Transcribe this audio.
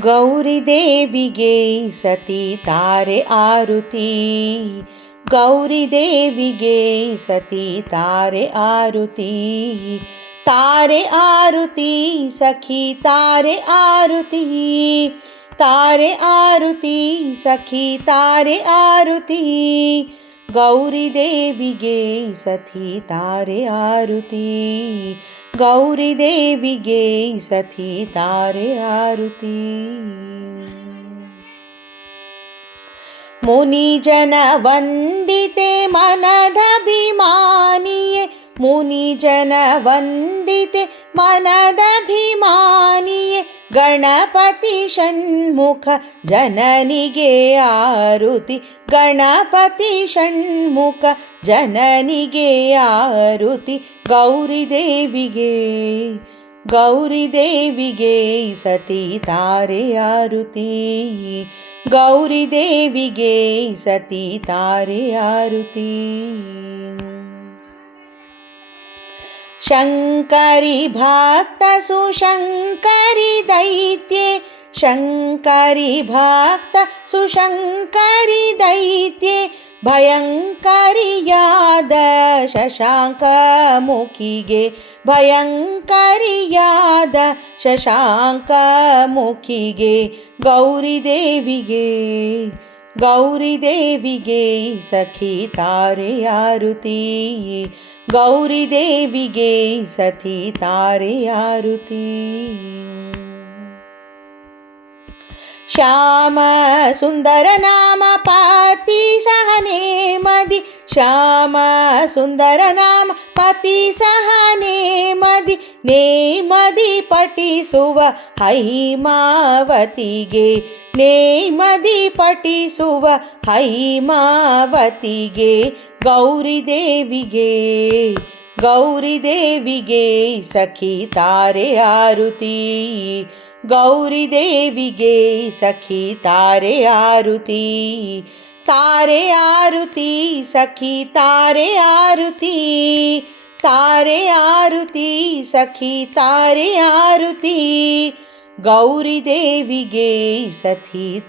ಗೌರಿ ದೇವಿಗೆ ಸತಿ ತಾರೆ ಆರುತಿ. ಗೌರಿ ದೇವಿಗೆ ಸತಿ ತಾರೆ ಆರುತಿ. ತಾರೆ ಆರುತಿ ಸಖಿ ತಾರೆ ಆರುತಿ. ತಾರೆ ಆರುತಿ ಸಖಿ ತಾರೆ ಆರುತಿ. ಗೌರಿ ದೇವಿಗೆ ಸತಿ ತಾರೆ ಆರುತಿ. ಗೌರಿ ದೇವಿಗೆ ಸತಿ ತಾರೆ ಆರುತಿ. ಮುನಿಜನ ವಂದಿತೆ ಮನದಭಿಮಾನಿಯೇ. ಮುನಿಜನ ವಂದಿತೆ ಮನದಭಿಮಾನಿಯೇ. ಗಣಪತಿ ಷಣ್ಮುಖ ಜನನಿಗೆ ಆರುತಿ. ಗಣಪತಿ ಷಣ್ಮುಖ ಜನನಿಗೆ ಆರುತಿ. ಗೌರಿ ದೇವಿಗೆ ಗೌರಿ ದೇವಿಗೆ ಸತಿ ತಾರೆ ಆರುತಿ. ಗೌರಿ ದೇವಿಗೆ ಸತಿ ತಾರೆ ಆರುತಿ. ಶಂಕರಿ ಭಕ್ತ ಸುಶಂಕರಿ ದೈತ್ಯೆ. ಶಂಕರಿ ಭಕ್ತ ಸುಶಂಕರಿ ದೈತ್ಯೆ. ಭಯಂಕರಿಯಾದ ಶಶಾಂಕ ಮುಖಿಗೆ. ಭಯಂಕರಿಯಾದ ಶಶಾಂಕ ಮುಖಿಗೆ. ಗೌರಿ ದೇವಿಗೆ ಗೌರಿ ದೇವಿಗೆ ಸಖಿ ತಾರೆ ಆರುತಿ. ಗೌರಿ ದೇವಿಗೆ ಸತಿ ತಾರೆ ಆರುತಿ. ಶ್ಯಾಮ ಸುಂದರ ನಾಮ ಪತಿ ಸಹನೆ ಮದಿ. ಶ್ಯಾಮ ಸುಂದರ ನಾಮ ಪತಿ ಸಹನೆ ಮದಿ. ನೇಮದಿ ಪಠಿಸುವ ಹೈಮಾವತಿಗೆ. ನೇಮದಿ ಪಠಿಸುವ ಹೈಮಾವತಿಗೆ. ಗೌರಿ ದೇವಿಗೆ ಗೌರಿ ದೇವಿಗೆ ಸಖಿ ತಾರೆ ಆರುತಿ. ಗೌರಿ ದೇವಿಗೆ ಸಖಿ ತಾರೆ ಆರುತಿ. ತಾರೆ ಆರುತಿ ಸಖಿ ತಾರೆ ಆರುತಿ. ತಾರೆ ಆರುತಿ ಸಖಿ ತಾರೆ ಆರುತಿ. ಗೌರಿ ದೇವಿಗೆ ಸತಿ